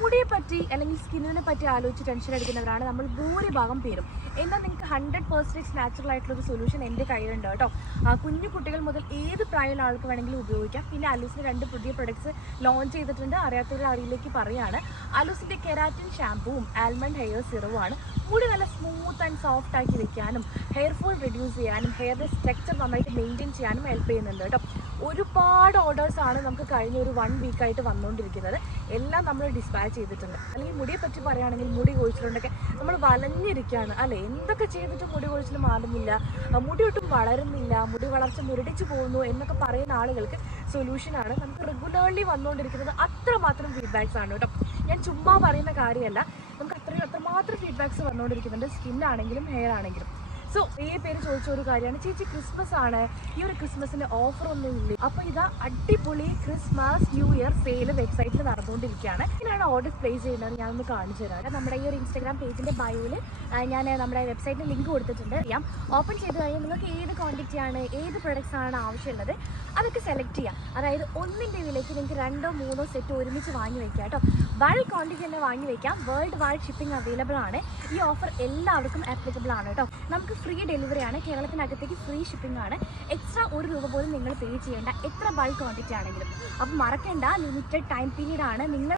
മുടിയെ പറ്റി അല്ലെങ്കിൽ സ്കിന്നിനെ പറ്റി ആലോചിച്ച് ടെൻഷൻ അടിക്കുന്നവരാണ് നമ്മൾ ഭൂരിഭാഗം പേരും. എന്നാൽ നിങ്ങൾക്ക് ഹൺഡ്രഡ് പെർസെന്റേജ് നാച്ചുറൽ ആയിട്ടുള്ള ഒരു സൊല്യൂഷൻ എന്റെ കയ്യിലുണ്ട് കേട്ടോ. കുഞ്ഞു കുട്ടികൾ മുതൽ ഏത് പ്രായമുള്ള ആൾക്ക് വേണമെങ്കിലും ഉപയോഗിക്കാം. പിന്നെ അലൂസിന് രണ്ട് പുതിയ പ്രൊഡക്ട്സ് ലോഞ്ച് ചെയ്തിട്ടുണ്ട്. അറിയാത്തവരുടെ അറിയിലേക്ക് പറയാണ്. അലൂസിന്റെ കെരാറ്റിൻ ഷാമ്പൂവും ആൽമണ്ട് ഹെയർ സിറവുമാണ് മുടി നല്ല സ്മൂത്ത് ആൻഡ് സോഫ്റ്റ് ആക്കി വെക്കാനും ഹെയർ ഫോൾ റിഡ്യൂസ് ചെയ്യാനും ഹെയറിന്റെ സ്ട്രക്ചർ നന്നായിട്ട് മെയിന്റെയിൻ ചെയ്യാനും ഹെൽപ്പ് ചെയ്യുന്നുണ്ട് കേട്ടോ. ഒരുപാട് ഓർഡേഴ്സ് ആണ് നമുക്ക് കഴിഞ്ഞ ഒരു വൺ വീക്കായിട്ട് വന്നുകൊണ്ടിരിക്കുന്നത് എല്ലാം നമ്മൾ ഡിസ്പാച്ച് ചെയ്തിട്ടുണ്ട്. അല്ലെങ്കിൽ മുടിയെ പറ്റി പറയുകയാണെങ്കിൽ മുടി കൊഴിച്ചിലുണ്ടൊക്കെ നമ്മൾ വലഞ്ഞിരിക്കുകയാണ് അല്ലെ? എന്തൊക്കെ ചെയ്തിട്ടും മുടി കൊഴിച്ചിൽ മാറുന്നില്ല? മുടി ഒട്ടും വളരുന്നില്ല. മുടി വളർച്ച മുരടിച്ചു പോകുന്നു എന്നൊക്കെ പറയുന്ന ആളുകൾക്ക് സൊല്യൂഷനാണ് നമുക്ക് റെഗുലർലി വന്നുകൊണ്ടിരിക്കുന്നത് അത്രമാത്രം ഫീഡ്ബാക്സ് ആണ് കേട്ടോ. ഞാൻ ചുമ്മാ പറയുന്ന കാര്യമല്ല. നമുക്ക് അത്രയും അത്രമാത്രം ഫീഡ്ബാക്സ് വന്നുകൊണ്ടിരിക്കുന്നുണ്ട് സ്കിൻ ആണെങ്കിലും ഹെയർ ആണെങ്കിലും. സോ ഈ പേര് ചോദിച്ച ഒരു കാര്യമാണ്. ചേച്ചി ക്രിസ്മസ് ആണ്. ഈ ഒരു ക്രിസ്മസിന് ഓഫർ ഒന്നും ഇല്ല. അപ്പൊ ഇതാ അടിപൊളി ക്രിസ്മസ് ന്യൂ ഇയർ സെയിൽ വെബ്സൈറ്റിൽ നടന്നുകൊണ്ടിരിക്കുകയാണ്. ഇങ്ങനെയാണ് ഓർഡർ പ്ലേസ് ചെയ്യുന്നത് ഞാനൊന്ന് കാണിച്ചു തരാം. നമ്മുടെ ഈ ഒരു ഇൻസ്റ്റാഗ്രാം പേജിന്റെ ബയോയിൽ ഞാൻ നമ്മുടെ വെബ്സൈറ്റിന് ലിങ്ക് കൊടുത്തിട്ടുണ്ട്. അറിയാം ഓപ്പൺ ചെയ്ത് കഴിഞ്ഞാൽ നിങ്ങൾക്ക് ഏത് ക്വാണ്ടിറ്റിയാണ് ഏത് പ്രൊഡക്ട്സ് ആണ് ആവശ്യമുള്ളത് അതൊക്കെ സെലക്ട് ചെയ്യാം. അതായത് ഒന്നിന്റെ വിലയ്ക്ക് നിങ്ങൾക്ക് രണ്ടോ മൂന്നോ സെറ്റ് ഒരുമിച്ച് വാങ്ങി വെക്കാം കേട്ടോ. ബൾക്ക് ക്വാണ്ടിറ്റി തന്നെ വാങ്ങി വയ്ക്കാം വേൾഡ് വൈഡ് ഷിപ്പിംഗ് അവൈലബിൾ ആണ്. ഈ ഓഫർ എല്ലാവർക്കും ആപ്ലിക്കബിൾ ആണ് കേട്ടോ. നമുക്ക് ഫ്രീ ഡെലിവറി ആണ്. കേരളത്തിനകത്തേക്ക് ഫ്രീ ഷിപ്പിംഗ് ആണ്. എക്സ്ട്രാ ഒരു രൂപ പോലും നിങ്ങൾ പേ ചെയ്യേണ്ട എത്ര ബൾക്ക് ക്വാണ്ടിറ്റി ആണെങ്കിലും. അപ്പം മറക്കേണ്ട ലിമിറ്റഡ് ടൈം പീരീഡ് ആണ്. നിങ്ങൾ